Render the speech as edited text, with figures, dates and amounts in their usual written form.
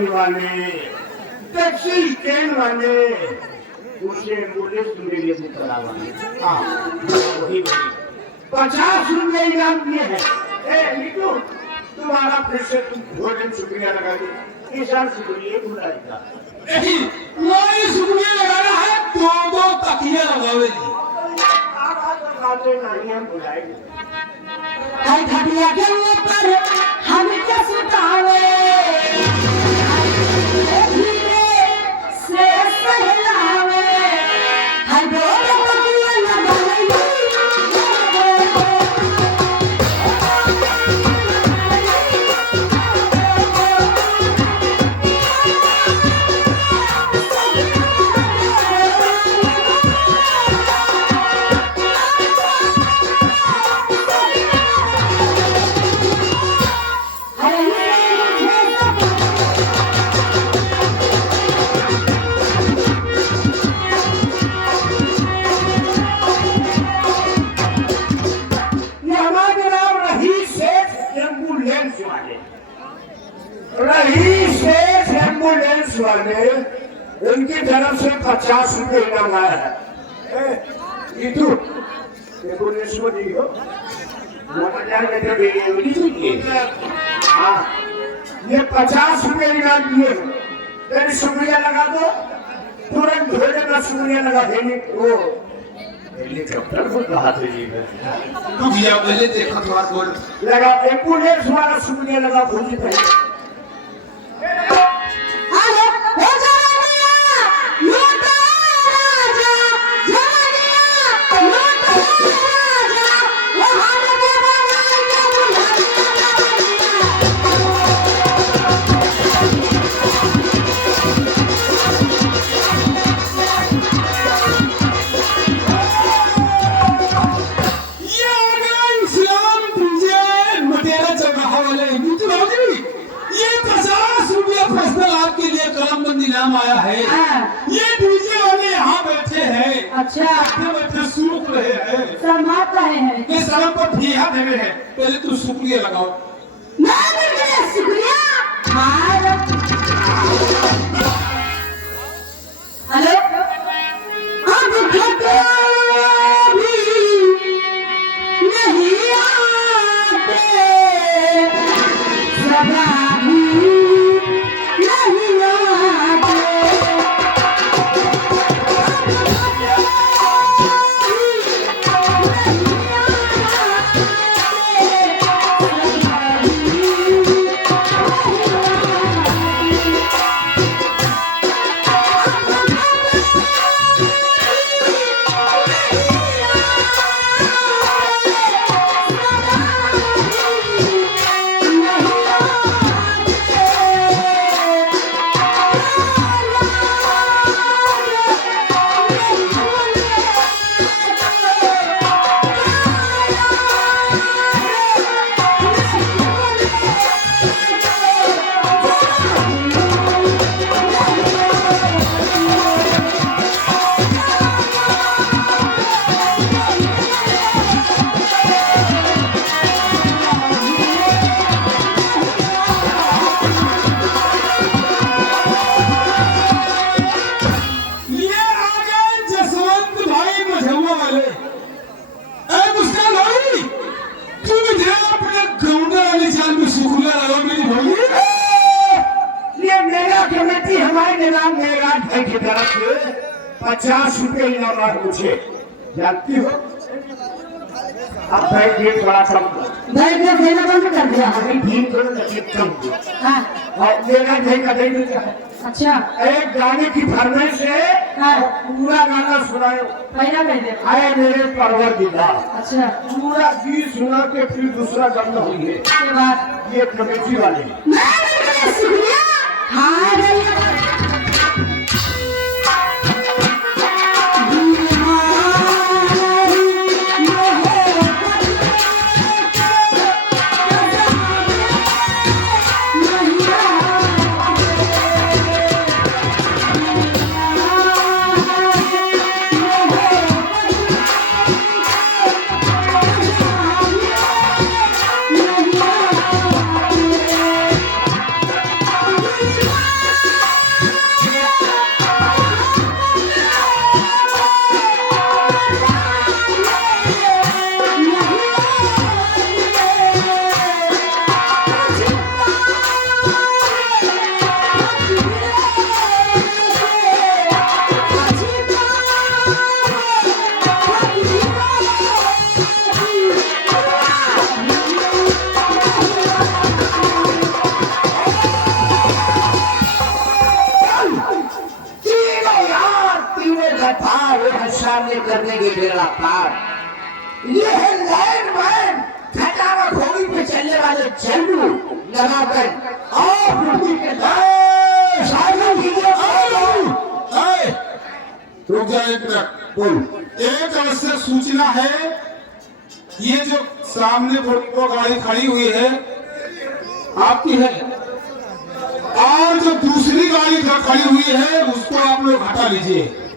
Train वाले, taxi stand वाले, उसे एम्बुलेंस मेरे लिए बुक करावा। हाँ वही 50 रुपये इनाम दिए हैं। ए नीतू तुम्हारा फिर से तुम भोजन शुक्रिया लगा दे। इस साल शुक्रिया भुलाएगा नहीं, वही शुक्रिया लगाना है, दो तकिया लगावेगी। नहीं हम बुलाएंगे। घटिया के ऊपर हम क्या सुतावे से सहलावे हर डोर तकिया लगावे एम्बुलेंस वाले उनकी तरफ से 50 रुपये इनाम आया है। एम्बुलेंस को दी हो हाँ ये 50 रुपये इनाम दिए हो। तेरी शुक्रिया लगा दो, तुरंत भोजन का शुक्रिया लगा देने वो हेलीकॉप्टर को कहा थे जी तू भैया पहले देखा तो बात बोल लगा। एम्बुलेंस वाला शुक्रिया लगा भोजी पहले नाम आया है। ये डीजे वाले यहाँ बैठे हैं। अच्छा बैठे सूख रहे हैं, समात रहे हैं, ये सलाम पर ठिया दे रहे हैं। पहले तू शुक्रिया लगाओ। शुक्रिया। हेलो अब घटे भी नहीं आते सदा की तरफ से 50 रुपये इनाम मुझे जानती हो। अब बैंक भी थोड़ा कम बैंक देना बंद कर दिया अभी भी थोड़ा तकलीफ कम हुई। हाँ और मेरा बैंक का देने क्या है। अच्छा एक गाने की फरमाइश है। हाँ पूरा गाना सुनाओ पहला कर दे आए मेरे परवरदिगार। अच्छा पूरा गीत सुना के फिर दूसरा गाना हुई है के बाद ये कमेटी वाले शुक्रिया। हाँ सामने करने के बेड़ा पार। ये है लैंडमैन, खटारा घोड़ी पे चलने वाले झंडू लगाकर और मूर्ति के साधन कीजिए। रुक जा एक मिनट, बोल। एक तरह से सूचना है, ये जो सामने वो गाड़ी खड़ी हुई है आपकी है, और जो दूसरी गाड़ी खड़ी हुई है उसको आप लोग हटा लीजिए।